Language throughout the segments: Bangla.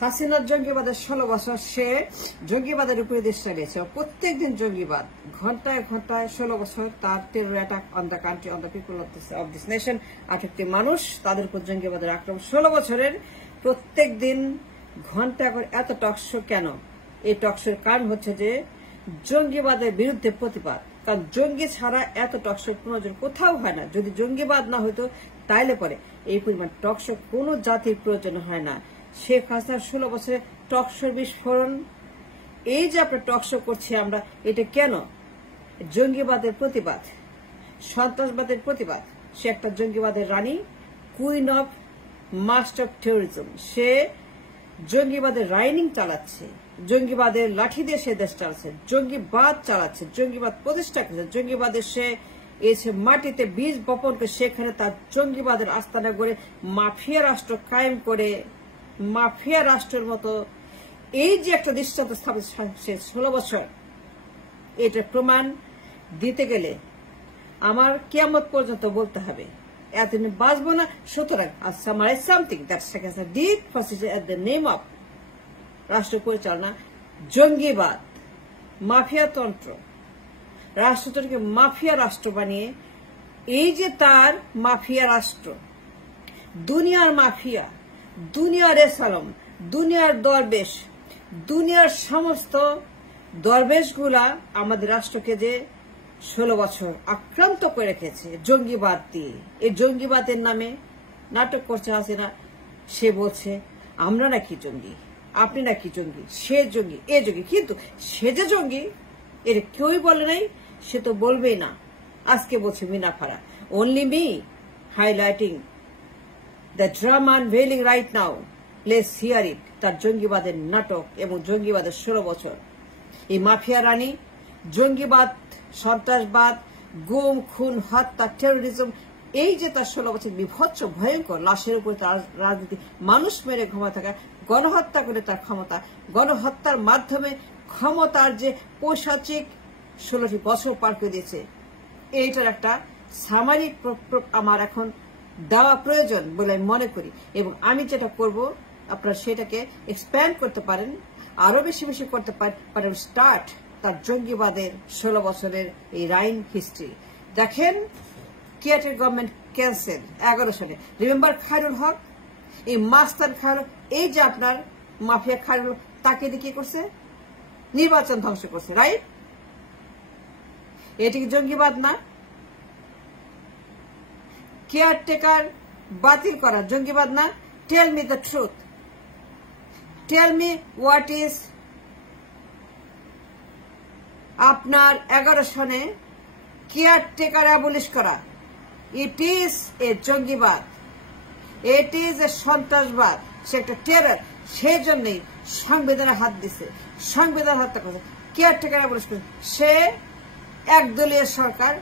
হাসিনার জঙ্গিবাদের 16 বছর সে জঙ্গিবাদের উপরে দেশ চালিয়েছে। প্রত্যেকদিন জঙ্গিবাদ, ঘন্টায় ঘন্টায় 16 বছর তার terror attack on the country, on the people of this nation. 68 মানুষ, তাদের উপর জঙ্গিবাদের আক্রমণ 16 বছরের। প্রত্যেক দিন ঘন্টা করে এত টকশো কেন? এই টকশোর কারণ হচ্ছে যে জঙ্গিবাদের বিরুদ্ধে প্রতিবাদ। কারণ জঙ্গি ছাড়া এত টকশোর প্রয়োজন কোথাও হয় না। যদি জঙ্গিবাদ না হইতো তাইলে পরে এই পরিমাণ টকশো কোনো জাতির প্রয়োজন হয় না। শেখ হাসিনার 16 বছরে টকশোর বিস্ফোরণ। এই যে আমরা টকশো করছি আমরা, এটা কেন? জঙ্গিবাদের প্রতিবাদ, সন্ত্রাসবাদের প্রতিবাদ। সে একটা জঙ্গিবাদের রানী, queen of master of terrorism. সে জঙ্গিবাদের রাইনিং চালাচ্ছে, জঙ্গিবাদের লাঠি দিয়ে সে দেশ চালাচ্ছে, জঙ্গিবাদ চালাচ্ছে, জঙ্গিবাদ প্রতিষ্ঠা করছে। জঙ্গিবাদের সে এসে মাটিতে বীজ বপন করে সেখানে তার জঙ্গিবাদের আস্তানা গড়ে মাফিয়া রাষ্ট্র কায়েম করে, মাফিয়া রাষ্ট্রের মতো এই যে একটা দৃষ্টান্ত স্থাপিত 16 বছর, এটা প্রমাণ দিতে গেলে আমার কিয়ামত পর্যন্ত বলতে হবে এতদিন বাঁচবো না। সুতরাং summarize something that Sheikh Hasina did at the name of রাষ্ট্র পরিচালনা, জঙ্গিবাদ, মাফিয়াতন্ত্র, রাষ্ট্রতন্ত্রকে মাফিয়া রাষ্ট্র বানিয়ে, এই যে তার মাফিয়া রাষ্ট্র, দুনিয়ার মাফিয়া, দুনিয়ার এসালম, দুনিয়ার দরবেশ, দুনিয়ার সমস্ত দরবেশগুলা আমাদের রাষ্ট্রকে যে 16 বছর আক্রান্ত করে রেখেছে জঙ্গিবাদ দিয়ে। এই জঙ্গিবাদের নামে নাটক করছে হাসিনা। সে বলছে আমরা নাকি জঙ্গি, আপনি নাকি জঙ্গি, সে জঙ্গি, এ জঙ্গি। কিন্তু সে যে জঙ্গি এর কেউই বলে নাই, সে তো বলবেই না। আজকে বলছে Mina Farah, only me highlighting the drama unveiling right now, place here it. তার জঙ্গিবাদের নাটক এবং জঙ্গিবাদের 16 বছর। এই মাফিয়া রানী জঙ্গিবাদ, সন্ত্রাসবাদ, গুম, খুন, হত্যা, টেরোরিজম, এই যে তার 16 বছর বিভৎস ভয়ঙ্কর লাশের উপরে তার রাজনীতি, মানুষ মেরে ঘুমা থাকা, গণহত্যা করে তার ক্ষমতা, গণহত্যার মাধ্যমে ক্ষমতার যে পৈশাচিক 16টি বছর পার করে দিয়েছে, এইটার একটা সামাজিক আমার এখন দেওয়া প্রয়োজন বলে আমি মনে করি। এবং আমি যেটা করব, আপনারা সেটাকে এক্সপ্যান্ড করতে পারেন, আরো বেশি বেশি করতে পারেন। স্টার্ট তার জঙ্গিবাদের 16 বছরের এই রাইন হিস্ট্রি। দেখেন, কেয়ারটেক গভর্নমেন্ট ক্যান্সেল 11 সালে। রিমেম্বার খায়রুল হক, এই মাস্তান খায়রুল, এই যে আপনার মাফিয়া খায়রুল, তাকে দিয়ে কি করছে? নির্বাচন ধ্বংস করছে, রাইট? এটি কি জঙ্গিবাদ না? কেয়ারটেকার বাতিল করা জঙ্গিবাদ না? Tell me the truth, tell me what is আপনার 11 সনে কেয়ারটেকার অ্যাবলিশ করা। ইট ইজ এ জঙ্গিবাদ, ইট ইজ এ সন্ত্রাসবাদ, সে একটা টেরর। সেই জন্যই সংবিধানে হাত দিছে, সংবিধান হত্যা করছে, কেয়ারটেকার অ্যাবলিশ করছে। সে একদলীয় সরকার,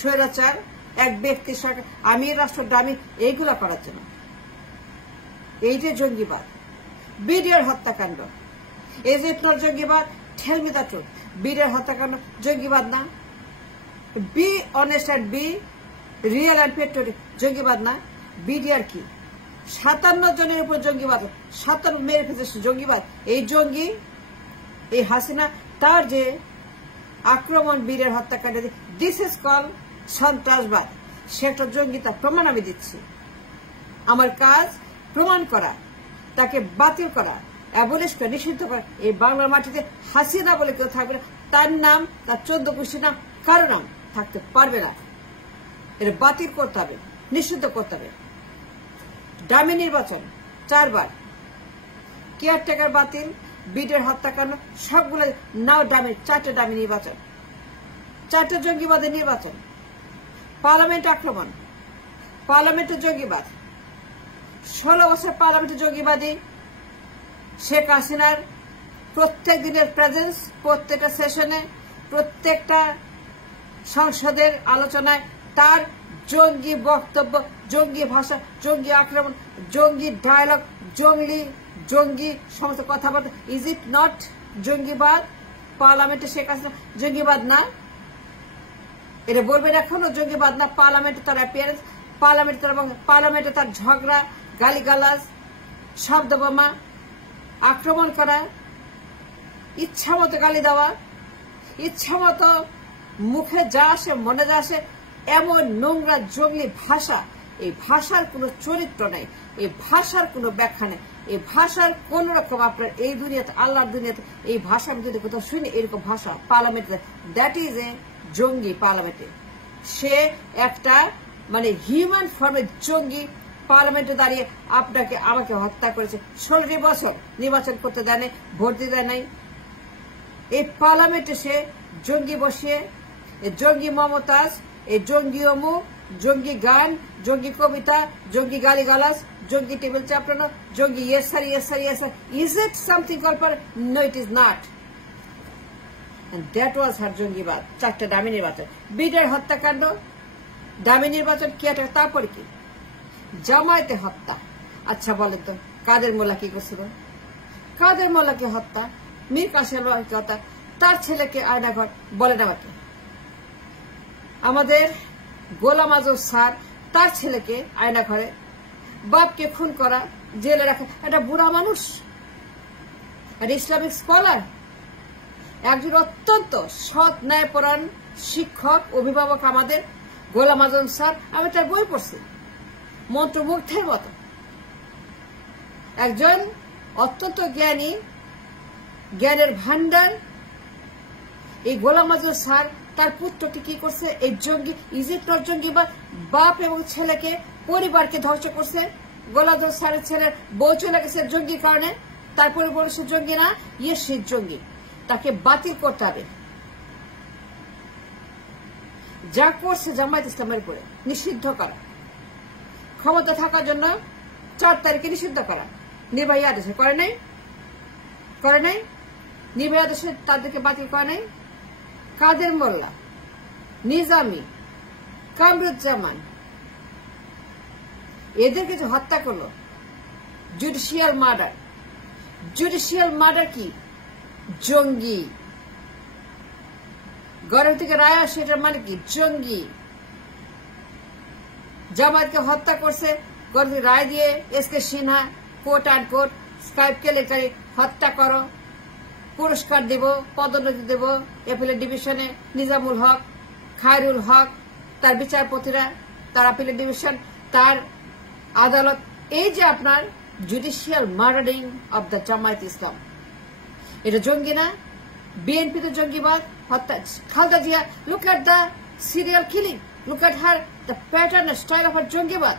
স্বৈরাচার, এক ব্যক্তির সরকার, আমি রাষ্ট্র দামি, এইগুলা করার জন্য। এইটা জঙ্গিবাদ। বিডিআর হত্যাকাণ্ড, ইজ ইট নট জঙ্গিবাদ? Tell me the truth. BDR হত্যাকাণ্ড জঙ্গিবাদ না? Be honest and be real and patriotic, জঙ্গিবাদ না? বিডিআর কি 57 জনের উপর জঙ্গিবাদ, 57 মেরে ফেলেছে, জঙ্গিবাদ। এই জঙ্গি, এই হাসিনা, তার যে আক্রমণ, বীরের হত্যাকাণ্ড, দিস ইজ কল সন্ত্রাসবাদ। সে একটা জঙ্গি, তার প্রমাণ আমি দিচ্ছি। আমার কাজ প্রমাণ করা, তাকে বাতিল করা, অ্যাবলিশ করা, নিষিদ্ধ করা। এই বাংলার মাটিতে হাসিনা বলে কেউ থাকবে না। তার নাম, তার 14 গোষ্ঠীর নাম, কারো নাম থাকতে পারবে না। এটা বাতিল করতে হবে, নিষিদ্ধ করতে হবে। ডামি নির্বাচন 4 বার, কেয়ারটেকার বাতিল, বিডের হত্যাকাণ্ড, সবগুলো নাও ডামি, 4টে ডামি নির্বাচন, 4টে জঙ্গিবাদের নির্বাচন। পার্লামেন্ট আক্রমণ, পার্লামেন্টের জঙ্গিবাদ, 16 বছর পার্লামেন্টের জঙ্গিবাদী। শেখ হাসিনার প্রত্যেক দিনের প্রেজেন্স, প্রত্যেকটা সেশনে, প্রত্যেকটা সংসদের আলোচনায় তার জঙ্গি বক্তব্য, জঙ্গি ভাষা, জঙ্গি আক্রমণ, জঙ্গি ডায়লগ, জঙ্গি সমস্ত কথাবার্তা। ইজ ইট নট জঙ্গিবাদ? পার্লামেন্টে শেখ হাসিনা জঙ্গিবাদ না? এটা বলবেন এখনো জঙ্গিবাদ না? পার্লামেন্টে তার অ্যাপিয়ারেন্স, পার্লামেন্টে তার ঝগড়া, গালিগালাজ, শব্দ বোমা, আক্রমণ করা, ইচ্ছা মতো গালি দেওয়া, ইচ্ছা মতো মুখে যা আসে মনে যা আসে এমন নোংরা জঙ্গলি ভাষা, এই ভাষার কোনো চরিত্র নেই, এই ভাষার কোনো ব্যাখ্যা নেই, এই ভাষার কোন রকম আপনার এই দুনিয়াতে আল্লাহর দুনিয়াতে এই ভাষা আমি যদি কোথাও শুনি এরকম ভাষা পার্লামেন্টে, দ্যাট ইজ এ জঙ্গি পার্লামেন্টে। সে একটা মানে হিউম্যান ফর্মের জঙ্গি পার্লামেন্টে দাঁড়িয়ে আপনাকে আমাকে হত্যা করেছে। 16 বছর নির্বাচন করতে দেয় নাই, ভোট দিতে দেয় নাই। এই পার্লামেন্টে সে জঙ্গি বসিয়ে এই জঙ্গি মমতাজ, এই জঙ্গি অমুক, জঙ্গি গান, জঙ্গি কবিতা, জঙ্গি গালিগালাজ, জঙ্গি টেবিল চাপড়ানো, জঙ্গি yes sir yes sir yes sir. Is it something call for? No, it is not. And that was her জঙ্গিবাদ। 4টা দামি নির্বাচন, বিডের হত্যাকাণ্ড, দামি নির্বাচন কি একটা, তারপরে কি জামায়াতে হত্যা। আচ্ছা বলেন তো কাদের মোল্লা কি করছিল? কাদের মোল্লাকে হত্যা, মীর কাসেম হত্যা, তার ছেলেকে আয়নাঘর বলেন আমাকে। আমাদের গোলাম আজম স্যার তার ছেলেকে আয়নাঘরে, বাপকে খুন করা, জেলে রাখা, একটা বুড়া মানুষ, একটা ইসলামিক স্কলার, একজন অত্যন্ত সৎ ন্যায়পরায়ণ শিক্ষক অভিভাবক আমাদের গোলাম আজম স্যার। আমি তার বই পড়ছি, মন্ত্রমুগ্ধের মতো একজন অত্যন্ত জ্ঞানী, জ্ঞানের ভান্ডার। এই গোলাম আজম স্যার তার পুত্রকে কি করছে? এই জঙ্গি, ইজিপ্ট জঙ্গি বা বাপ এবং ছেলেকে, পরিবারকে ধ্বংস করছে। গোলাম আজম স্যারের ছেলের বউ চলে গেছে জঙ্গির কারণে, তারপরে বলে সে জঙ্গি না, ইয়ে সে জঙ্গি, তাকে বাতিল করতে হবে। যা করছে জামায়াত ইসলামের উপরে, নিষিদ্ধ করা, ক্ষমতা থাকার জন্য 4 তারিখে নিষিদ্ধ করা, নির্বাহী আদেশে করে নাই, করে নাই, নির্বাহী আদেশে তাদেরকে বাতিল করে নাই। কাদের মোল্লা, নিজামী, কামরুজ্জামান, এদেরকে যে হত্যা করলো, জুডিশিয়াল মার্ডার। জুডিশিয়াল মার্ডার কি? জঙ্গি। গড়ের থেকে রায় আসে, এটার মানে কি? জঙ্গি। জামায়াতকে হত্যা করছে, গড় থেকে রায় দিয়ে SK Sinha quote and quote Skype কেলেঙ্কারি, হত্যা করো, পুরস্কার দেব, পদোন্নতি দেব, এপিলেট ডিভিশনে নিজামুল হক, খায়রুল হক, তার বিচারপতিরা, তার আপিলেট ডিভিশন, তার আদালত। এই যে আপনার জুডিশিয়াল মার্ডারিং অব দ্য জামায়াত ইসলাম, এটা জঙ্গি না? বিএনপি তো জঙ্গিবাদ, হত্যা। Khaleda Zia, look at the serial killing, look at her, the pattern style of her জঙ্গিবাদ।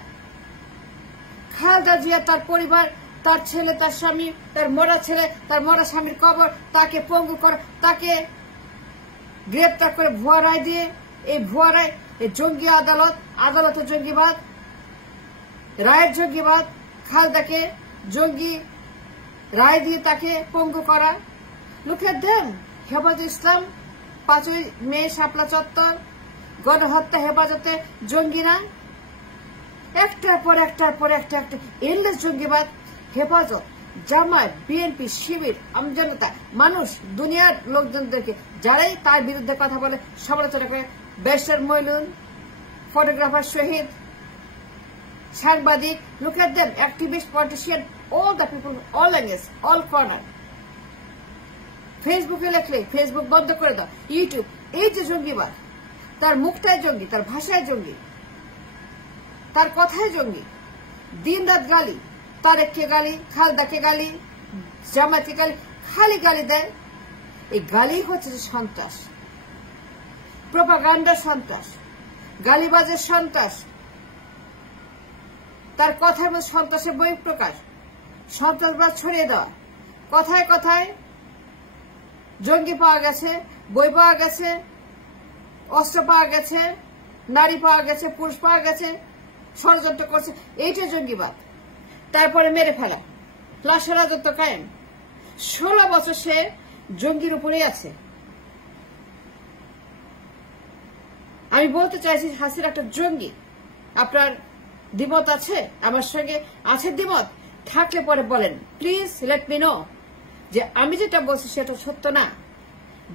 খালেদা জিয়া, তার পরিবার, তার ছেলে, তার স্বামী, তার মরা ছেলে, তার মরা স্বামীর কবর, তাকে পঙ্গু করা, তাকে গ্রেপ্তার করে ভুয়া রায় দিয়ে, এই ভুয়া রায়, এই জঙ্গি আদালত, আদালতের জঙ্গিবাদ, রায়ের জঙ্গিবাদ, খালেদাকে জঙ্গি রায় দিয়ে তাকে পঙ্গু করা। Look at them. হেফাজত ইসলাম, 5ই মে শাপলা চত্বর, গণহত্যা, হেফাজতে জঙ্গি না? একটার পর একটার পর একটা একটা এন্ডলেস জঙ্গিবাদ। হেফাজত, জামায়াত, বিএনপি, শিবির, আমজনতা, মানুষ, দুনিয়ার লোকজনদেরকে যারাই তার বিরুদ্ধে কথা বলে, সমালোচনা করে, ব্যারিস্টার মইনুল, ফটোগ্রাফার শহীদ, সাংবাদিক, look at them, activist, politician, all the people, all angles, all corner. ফেসবুকে লেখলে ফেসবুক বন্ধ করে দাও, ইউটিউব। এই যে জঙ্গিবাদ, তার মুখটাই জঙ্গি, তার ভাষায় জঙ্গি, তার কথায় জঙ্গি, দিন রাত গালি, তারেককে গালি, খালেদাকে গালি, জামায়াতকে গালি, খালি গালি দেয়। এই গালি হচ্ছে যে সন্ত্রাস, প্রোপাগান্ডা সন্ত্রাস, গালিবাজের সন্ত্রাস, তার কথার মধ্যে সন্ত্রাসের বহিঃপ্রকাশ, সন্ত্রাসবাদ ছড়িয়ে দেওয়া। কথায় কথায় জঙ্গি পাওয়া গেছে, বই পাওয়া গেছে, অস্ত্র পাওয়া গেছে, নারী পাওয়া গেছে, পুরুষ পাওয়া গেছে, ষড়যন্ত্র করছে, এইটা জঙ্গিবাদ। তারপরে মেরে ফেলা, লাশ রাজত্ব কায়েম। 16 বছর সে জঙ্গির উপরেই আছে। আমি বলতে চাইছি হাসিনা একটা জঙ্গি। আপনার দ্বিমত আছে আমার সঙ্গে? আছে দ্বিমত? থাকলে পরে বলেন, প্লিজ লেট মি নো যে আমি যেটা বলছি সেটা সত্য না।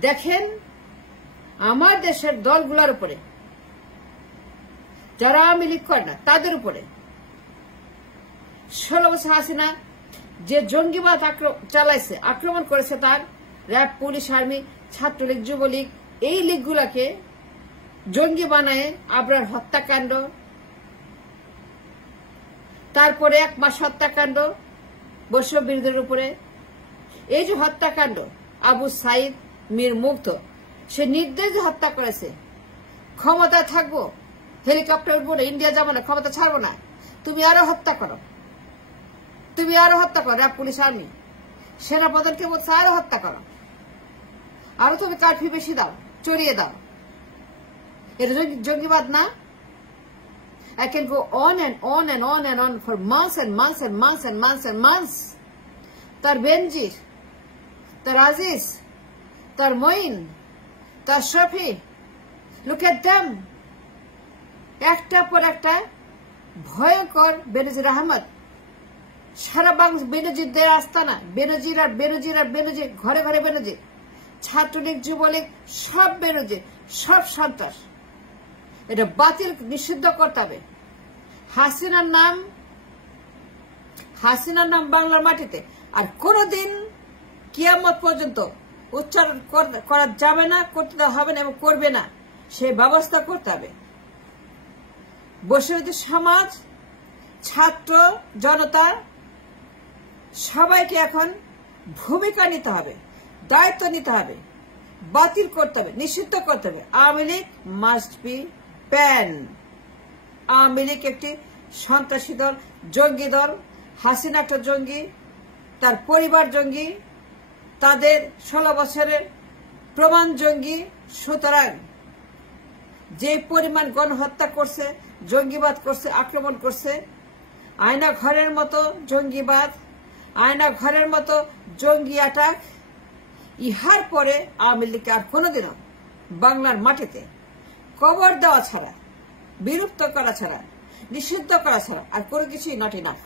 দেখেন, আমার দেশের দলগুলোর উপরে, যারা আওয়ামী লীগ করে না তাদের উপরে 16 বছর হাসিনা যে জঙ্গিবাদ চালাইছে, আক্রমণ করেছে, তার RAB, police, army, Chhatra League, Jubo League, এই লীগগুলাকে জঙ্গি বানায় আবরার হত্যাকাণ্ড, তারপরে 1 মাস হত্যাকাণ্ড বৈষম্য বিরোধীদের উপরে। এই যে হত্যাকাণ্ড, আবু সাইদ মীর মুগ্ধ, সে নির্দেশ হত্যা করেছে। ক্ষমতা থাকবো, হেলিকপ্টার বলে ইন্ডিয়া যাবো না, ক্ষমতা ছাড়বো না, তুমি আরো হত্যা করো, তুমি আরো হত্যা করো। র্যাব, পুলিশ, আর্মি, সেনাপ্রধানকে বলছে আরো হত্যা করো, আরো তুমি কারফিউ বেশি দাও, চড়িয়ে দাও। এটা জঙ্গিবাদ না? I can go on and on and on and on for months and months and months and months and months. তার বেনজির, তার আজিজ, তার মঈন, তার শফি, look at them. একটা পর একটা ভয়ঙ্কর বেনজির আহমদ, সারা বাংলাদেশ বেনজিরদের আস্তানা, বেনজির আর বেনজির আর বেনজির, ঘরে ঘরে বেনজির, ছাত্রলীগ, যুবলীগ, সব বেনজির, সব সন্ত্রাস। এটা বাতিল, নিষিদ্ধ করতে হবে। হাসিনার নাম বাংলার মাটিতে আর কোনদিন কিয়ামত পর্যন্ত উচ্চারণ করা যাবে না, করতে দেওয়া হবে না এবং করবে না, সে ব্যবস্থা করতে হবে। বৈষম্য সমাজ, ছাত্র জনতা, সবাইকে এখন ভূমিকা নিতে হবে, দায়িত্ব নিতে হবে, বাতিল করতে হবে, নিষিদ্ধ করতে হবে। Awami League must be ban. Awami League একটি সন্ত্রাসী দল, জঙ্গি দল। হাসিনা একটা জঙ্গি, তার পরিবার জঙ্গি, তাদের 16 বছরের প্রমাণ জঙ্গি। সুতরাং যে পরিমাণ গণহত্যা করছে, জঙ্গিবাদ করছে, আক্রমণ করছে, আয়না ঘরের মতো জঙ্গিবাদ, আয়না ঘরের মতো জঙ্গি অ্যাটাক, ইহার পরে আওয়ামী লীগকে আর কোনোদিনও বাংলার মাটিতে কবর দেওয়া ছাড়া, বিলুপ্ত করা ছাড়া, নিষিদ্ধ করা ছাড়া আর কোনো কিছুই নট ইনাফ।